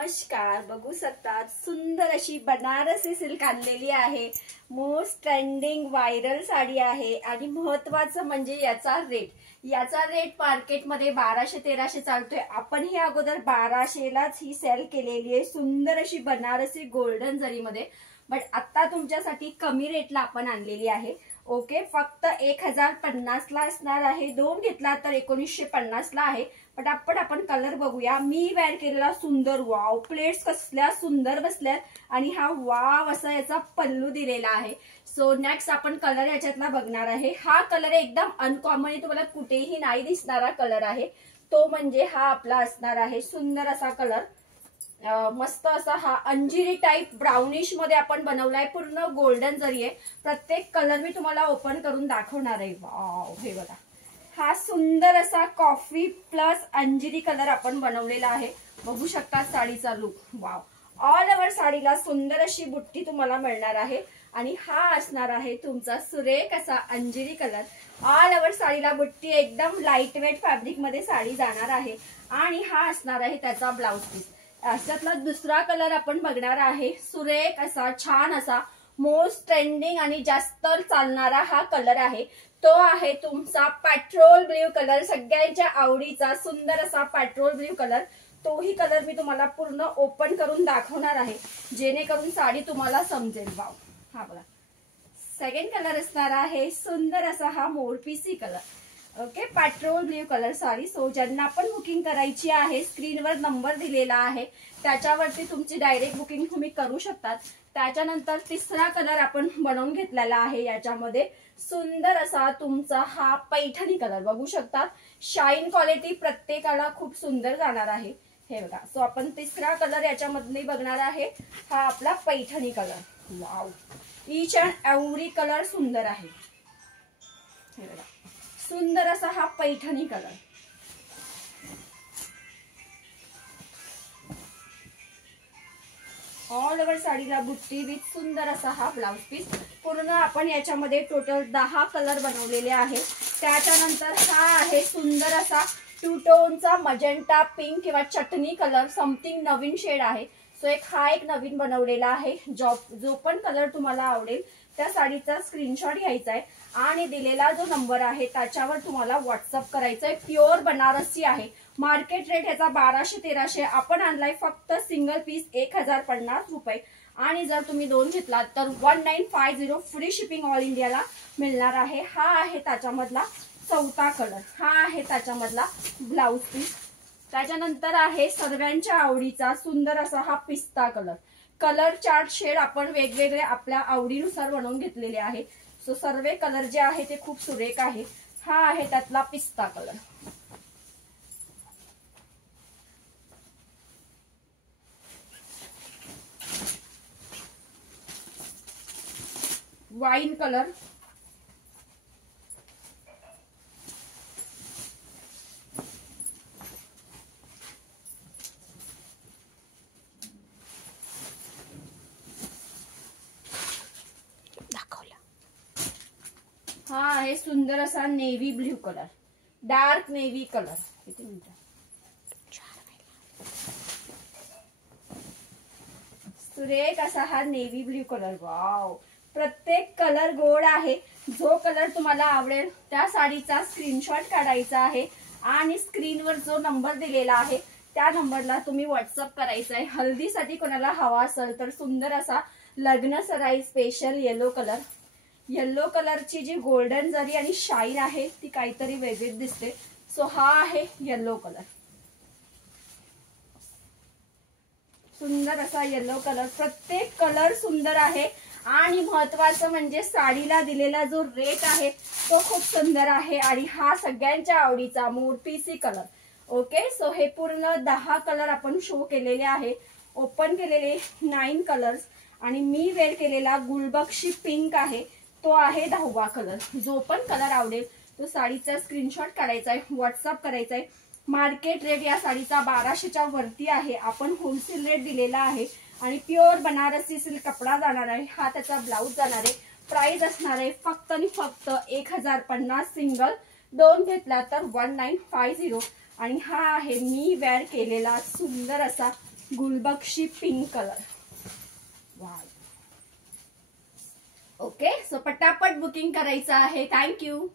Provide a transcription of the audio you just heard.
नमस्कार, बघू शकतात सुंदर अशी बनारसी सिल्क आणलेली आहे। मोस्ट ट्रेंडिंग व्हायरल साडी आहे आणि महत्त्वाचं म्हणजे याचा रेट मार्केटमध्ये 1200-1300 चालतोय। आपण ही अगोदर 1200 लाच ही सेल केलेली आहे सुंदर अशी बनारसी गोल्डन जरीमध्ये, बट आता तुमच्यासाठी कमी रेटला आपण आणलेली आहे। ओके, फक्त 1050 ला असणार आहे। दोन घेतला तर 1950 ला आहे। पटापट आपण कलर बघूया। मी वेअर केलेला सुंदर वाव, प्लेट्स कसल्या सुंदर बसल्यात आणि हा वाव असा याचा पल्लू दिलेला आहे। सो नेक्स्ट आपण कलर याच्यातला बघणार आहे। हा कलर एकदम अनकॉमन, तुम्हाला कुठेही नाही दिसणारा कलर आहे, तो म्हणजे हा आपला असणार आहे सुंदर असा कलर। मस्त असा हा अंजिरी टाइप ब्राउनिश मध्ये आपण बनवलाय, पूर्ण गोल्डन जरी आहे। प्रत्येक कलर मी तुम्हाला ओपन करून दाखवणार आहे। वाव, हे बघा, हा सुंदर असा कॉफी प्लस अंजिरी कलर आपण बनवलेला आहे। बघू शकता साडीचा लुक, वाव। ऑल ओव्हर साडीला सुंदर अशी बुट्टी तुम्हाला मिळणार आहे आणि हा असणार आहे तुमचा सुरेख असा अंजिरी कलर। ऑल ओव्हर साडीला बुट्टी, एकदम लाईट वेट फॅब्रिक मध्ये साडी जाणार आहे आणि हा असणार आहे त्याचा ब्लाउज पीस। अशातला दुसरा कलर आपण बघणार आहे, सुरेख असा छान असा मोस्ट ट्रेंडिंग आणि जास्त चालणारा हा कलर आहे, तो आहे तुमचा पेट्रोल ब्ल्यू कलर। सगळ्यांच्या आवडीचा सुंदर असा पेट्रोल ब्ल्यू कलर। तोही कलर मी तुम्हाला पूर्ण ओपन करून दाखवणार आहे जेणेकरून साडी तुम्हाला समजेल। वाव, हा बघा, सेकंड कलर असणार आहे सुंदर असा हा मोरपिसी colour. Okay, petrol blue colour sari. So ज्यांना पण बुकिंग करायची आहे, स्क्रीनवर नंबर दिलेला आहे, त्याच्यावरती तुमची डायरेक्ट बुकिंग तुम्ही करू शकतात। त्याच्यानंतर तिसरा कलर आपण बनवून घेतलेला आहे याच्यामध्ये, सुंदर असा तुमचा हा पैठणी कलर। बघू शकता शाईन क्वालिटी प्रत्येकाला खूप सुंदर जाणार आहे, हे बघा। सो आपण तिसरा कलर याच्यामध्ये बघणार आहे, हा आपला Paithani colour. Wow, each and every colour सुंदर आहे, हे बघा, सुंदर असा हा पैठणी कलर। ऑल ओव्हर साडीला बुट्टी विथ सुंदर असा हा ब्लाउज पीस। पूर्ण आपण याच्यामध्ये टोटल 10 कलर बनवलेले आहे। त्याच्यानंतर हा आहे सुंदर असा टू टोनचा मजेंटा पिंक किंवा चटणी कलर, समथिंग नवीन शेड आहे। सो एक नवीन बनवलेला आहे। जो पण कलर तुम्हाला आवडेल त्या साडीचा स्क्रीनशॉट घ्यायचा आहे आणि दिलेला जो नंबर आहे त्याच्यावर तुम्हाला व्हॉट्सअप करायचा आहे। प्युअर बनारसी आहे। मार्केट रेट याचा 1200-1300, आपण आणलाय फक्त सिंगल पीस 1050 रुपये आणि जर तुम्ही दोन घेतलात तर 1950 फ्री शिपिंग ऑल इंडियाला मिळणार आहे। हा आहे त्याच्यामधला चौथा कलर, हा आहे त्याच्यामधला ब्लाउज पीस। त्याच्यानंतर आहे सर्वांच्या आवडीचा सुंदर असा हा पिस्ता कलर। कलर चार्ट शेड आपण वेगवेगळे आपल्या आवडीनुसार बनवून घेतलेले आहे। सो सर्व कलर जे आहे ते खूप सुरेख आहे। हा आहे त्यातला पिस्ता कलर। वाईन कलर, हा आहे सुंदर असा navy blue colour, dark navy colour. किती मिनिटं, सुरेख असा हा नेव्ही ब्ल्यू कलर। वाव, प्रत्येक कलर गोड आहे। जो कलर तुम्हाला आवडेल त्या साडीचा स्क्रीनशॉट काढायचा आहे आणि स्क्रीनवर जो नंबर दिलेला आहे त्या नंबरला तुम्ही व्हॉट्सअप करायचा आहे। हल्दीसाठी कोणाला हवा असेल तर सुंदर असा लग्न सराई स्पेशल येलो कलर। येलो कलरची जी गोल्डन जरी आणि शाईन आहे ती काहीतरी वेगळीच दिसते। सो हा आहे येलो कलर, सुंदर असा येलो कलर। प्रत्येक कलर सुंदर आहे आणि महत्वाचं म्हणजे साडीला दिलेला जो रेट आहे तो खूप सुंदर आहे आणि हा सगळ्यांच्या आवडीचा मोरपिसी कलर। ओके, सो हे पूर्ण 10 कलर आपण शो केलेले आहे, ओपन केलेले 9 कलर्स आणि मी वेअर केलेला गुलबक्षी पिंक आहे, तो आहे 10वा कलर। जो पण कलर आवडेल तो साडीचा स्क्रीनशॉट काढायचा आहे, व्हॉट्सअप करायचा आहे। मार्केट रेट या साडीचा 1200च्या वरती आहे, आपण होलसेल रेट दिलेला आहे आणि प्युअर बनारसी सिल्क कपडा जाणार आहे। हा त्याचा ब्लाउज जाणार आहे। प्राइस असणार आहे फक्त आणि फक्त 1050 सिंगल, दोन घेतला तर 1950 आणि हा आहे मी वेअर केलेला सुंदर असा गुलबक्षी pink colour. Wow. Okay, so पटापट बुकिंग करायचं आहे. थँक्यू.